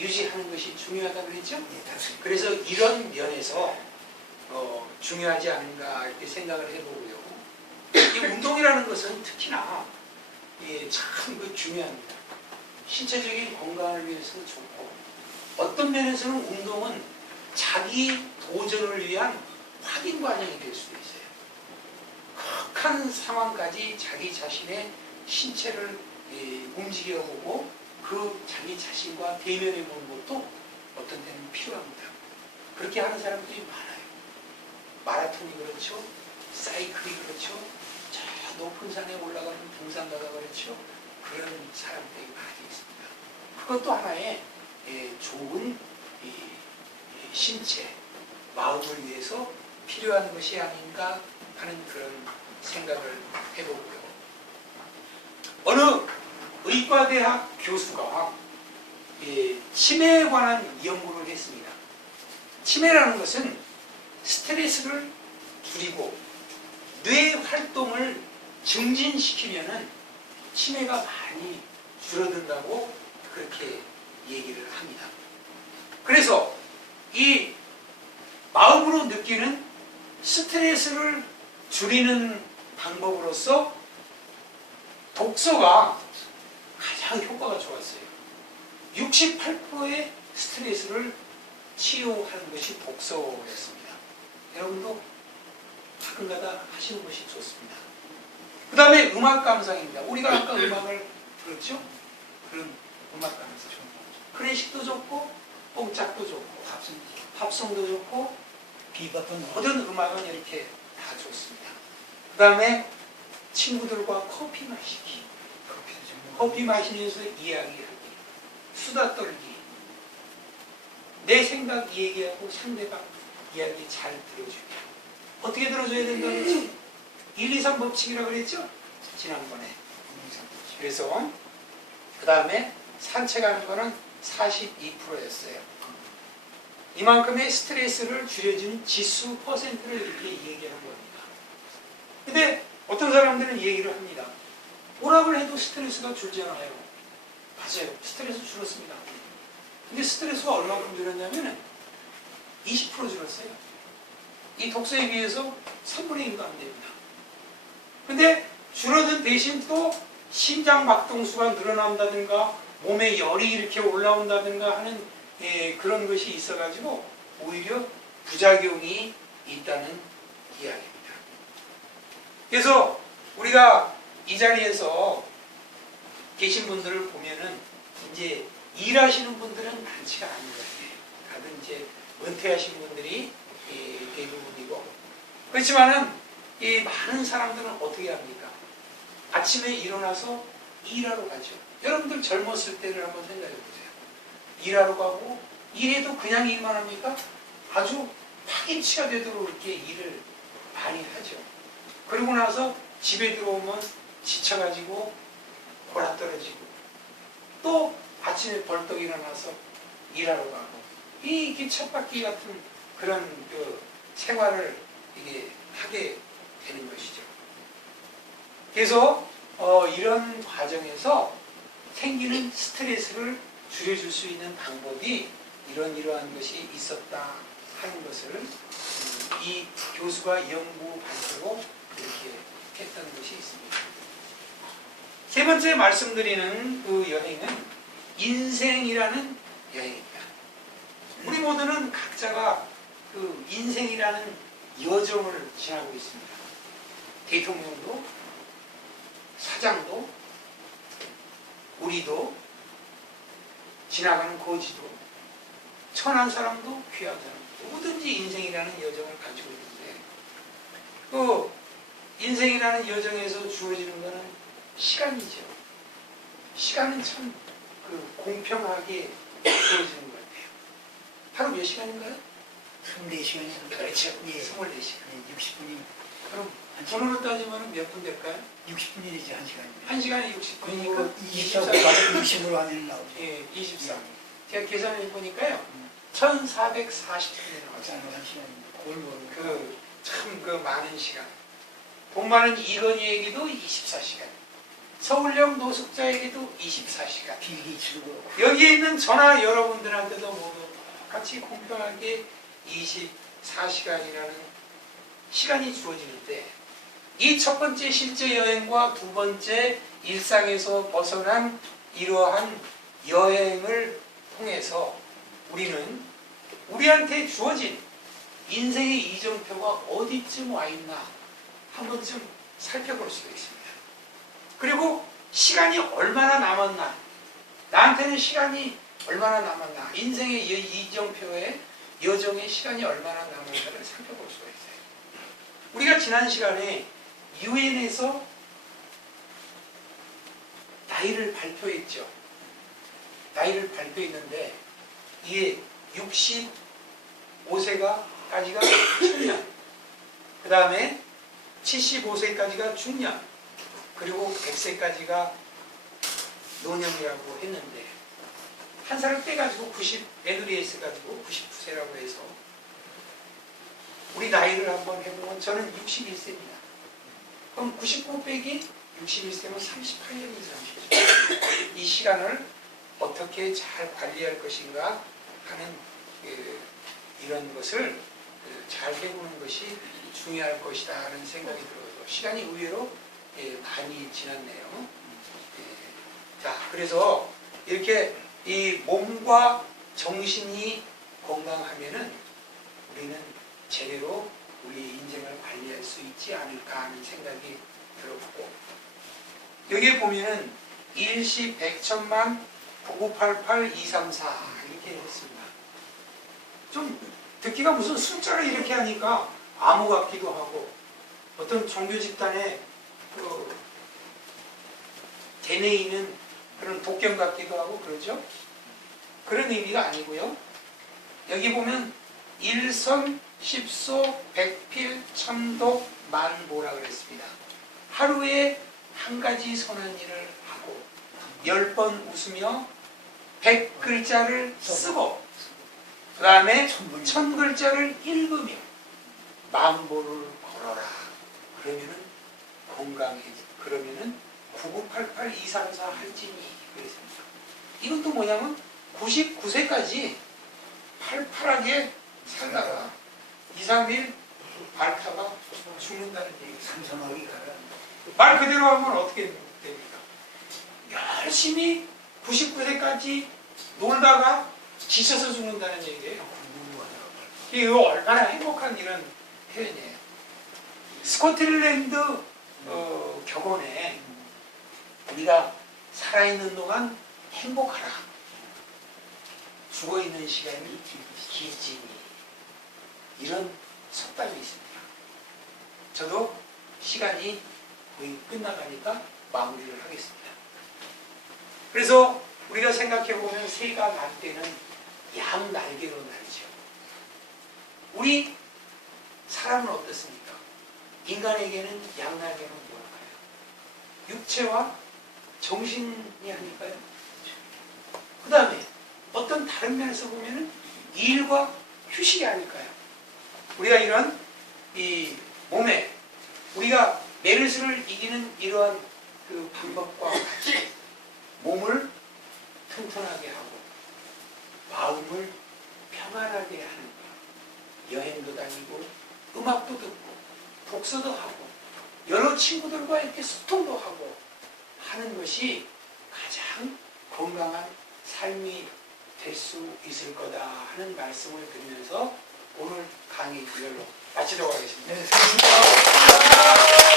유지하는 것이 중요하다고 그랬죠? 예, 맞습니다. 그래서 이런 면에서 중요하지 않은가 이렇게 생각을 해보고요. 이 운동이라는 것은 특히나 참 중요합니다. 신체적인 건강을 위해서도 좋고 어떤 면에서는 운동은 자기 도전을 위한 확인 과정이 될 수도 있어요. 극한 상황까지 자기 자신의 신체를 움직여보고 그 자기 자신과 대면해보는 것도 어떤 때는 필요합니다. 그렇게 하는 사람들이 많아요. 마라톤이 그렇죠. 사이클이 그렇죠. 저 높은 산에 올라가는 등산가가 그렇죠. 그런 사람들이 많이 있습니다. 그것도 하나의 좋은 신체, 마음을 위해서 필요한 것이 아닌가 하는 그런 생각을 해보고요. 어느 의과대학 교수가 치매에 관한 연구를 했습니다. 치매라는 것은 스트레스를 줄이고 뇌 활동을 증진시키면은 치매가 많이 줄어든다고 그렇게 얘기를 합니다. 그래서 이 마음으로 느끼는 스트레스를 줄이는 방법으로서 독서가 가장 효과가 좋았어요. 68%의 스트레스를 치유하는 것이 독서였습니다. 여러분도 가끔가다 하시는 것이 좋습니다. 그 다음에 음악 감상입니다. 우리가 아까 음악을 들었죠? 그런 음악 감상. 클래식도 좋고 뽕짝도 좋고 팝송도 좋고 비버튼 모든 음악은 이렇게 다 좋습니다. 그 다음에 친구들과 커피 마시기, 커피 마시면서 이야기하기, 수다 떨기, 내 생각 얘기하고 상대방 이야기 잘 들어주기. 어떻게 들어줘야 된다고 했죠? 1, 2, 3 법칙이라고 그랬죠? 지난번에. 그래서 그 다음에 산책하는 거는 42%였어요. 이만큼의 스트레스를 줄여주는 지수 퍼센트를 이렇게 얘기하는 겁니다. 근데 어떤 사람들은 얘기를 합니다. 오락을 해도 스트레스가 줄잖아요. 맞아요. 스트레스 줄었습니다. 근데 스트레스가 얼마큼 줄었냐면 20% 줄었어요. 이 독서에 비해서 3분의 1도 안 됩니다. 근데 줄어든 대신 또 심장 박동수가 늘어난다든가 몸에 열이 이렇게 올라온다든가 하는 그런 것이 있어가지고 오히려 부작용이 있다는 이야기입니다. 그래서 우리가 이 자리에서 계신 분들을 보면은 이제 일하시는 분들은 많지가 않은 것 같아요. 다들 이제 은퇴하신 분들이 대부분이고, 그렇지만은 이 많은 사람들은 어떻게 합니까? 아침에 일어나서 일하러 가죠. 여러분들 젊었을 때를 한번 생각해 보세요. 일하러 가고 일해도 그냥 일만 합니까? 아주 파김치가 되도록 이렇게 일을 많이 하죠. 그러고 나서 집에 들어오면 지쳐가지고 골아떨어지고 또 아침에 벌떡 일어나서 일하러 가고 이게 쳇바퀴 같은 그런 그 생활을 이게 하게 되는 것이죠. 그래서 이런 과정에서 생기는 스트레스를 줄여줄 수 있는 방법이 이러한 것이 있었다 하는 것을 이 교수가 연구 발표로 이렇게 했던 것이 있습니다. 세 번째 말씀드리는 그 여행은 인생이라는 여행입니다. 우리 모두는 각자가 그 인생이라는 여정을 지나고 있습니다. 대통령도, 사장도, 우리도, 지나가는 거지도, 천한 사람도, 귀한 사람도, 누구든지 인생이라는 여정을 가지고 있는데, 그 인생이라는 여정에서 주어지는 것은 시간이죠. 시간은 참 공평하게 주어지는 것 같아요. 하루 몇 시간인가요? 24시간이요. 그렇죠. 예. 24시간. 60분이. 그럼 돈으로 따지면 몇 분 될까요? 60분이 되지, 1시간이면. 1시간에 60분이니까 24로 하면 나오죠. 예, 23. 제가 계산해 보니까요. 1440분이 나왔어요. 1시간입니다. 참 많은 시간. 돈 많은 이건희 얘기도 24시간. 서울역 노숙자에게도 24시간. 빌기 치르고 여기에 있는 저나 여러분들한테도 모두 같이 공평하게 24시간이라는 시간이 주어지는데 이 첫 번째 실제 여행과 두 번째 일상에서 벗어난 이러한 여행을 통해서 우리는 우리한테 주어진 인생의 이정표가 어디쯤 와 있나 한 번쯤 살펴볼 수가 있습니다. 그리고 시간이 얼마나 남았나, 나한테는 시간이 얼마나 남았나, 인생의 이정표의 여정의 시간이 얼마나 남았나를 살펴볼 수가 있어요. 우리가 지난 시간에 유엔에서 나이를 발표했죠. 나이를 발표했는데 이게 65세가 까지가 청년, 그 다음에 75세까지가 중년, 그리고 100세까지가 노년이라고 했는데 한 살을 빼가지고 90, 에누리에스 가지고 99세라고 해서 우리 나이를 한번 해보면 저는 61세입니다. 그럼 99 빼기 61세면 38년이 지나죠. 이 시간을 어떻게 잘 관리할 것인가 하는 이런 것을 잘 해보는 것이 중요할 것이다 하는 생각이 들어요. 시간이 의외로 많이 지났네요. 자, 그래서 이렇게 이 몸과 정신이 건강하면은 우리는 제대로 우리 인생을 관리할 수 있지 않을까 하는 생각이 들었고, 여기에 보면은 일시 백천만 9988 234 이렇게 했습니다. 좀 듣기가 무슨 숫자를 이렇게 하니까 암호 같기도 하고 어떤 종교 집단의 그 되뇌이는 그런 독경 같기도 하고 그러죠. 그런 의미가 아니고요. 여기 보면 일선, 십소, 백필, 천독, 만보라 그랬습니다. 하루에 한 가지 선한 일을 하고 10번 웃으며 100글자를 쓰고 그 다음에 1000글자를 읽으며 만보를 걸어라. 그러면은 건강해지. 그러면은 9988 234 할지니 그랬습니다. 이건 또 뭐냐면 99세까지 팔팔하게 살다가 2, 3일 앓다가 죽는다는 얘기입니다. 삼삼하게 가라. 말 그대로 하면 어떻게 됩니까? 열심히 99세까지 놀다가 지쳐서 죽는다는 얘기예요. 이거 얼마나 행복한 이런 표현이에요. 스코틀랜드 격언에 우리가 살아있는 동안 행복하라. 죽어있는 시간이 길지니 이런 속담이 있습니다. 저도 시간이 거의 끝나가니까 마무리를 하겠습니다. 그래서 우리가 생각해보면 새가 날 때는 양 날개로 날죠. 우리 사람은 어떻습니까? 인간에게는 양 날개는 뭘까요? 육체와 정신이 아닐까요? 그 다음에 어떤 다른 면에서 보면은 일과 휴식이 아닐까요? 우리가 이런 이 몸에 우리가 메르스를 이기는 이러한 그 방법과 같이 몸을 튼튼하게 하고 마음을 평안하게 하는 것, 여행도 다니고 음악도 듣고 독서도 하고 여러 친구들과 이렇게 소통도 하고 하는 것이 가장 건강한 삶이 될 수 있을 거다 하는 말씀을 드리면서 오늘 강의 이걸로 마치도록 하겠습니다. 네, 수고하셨습니다.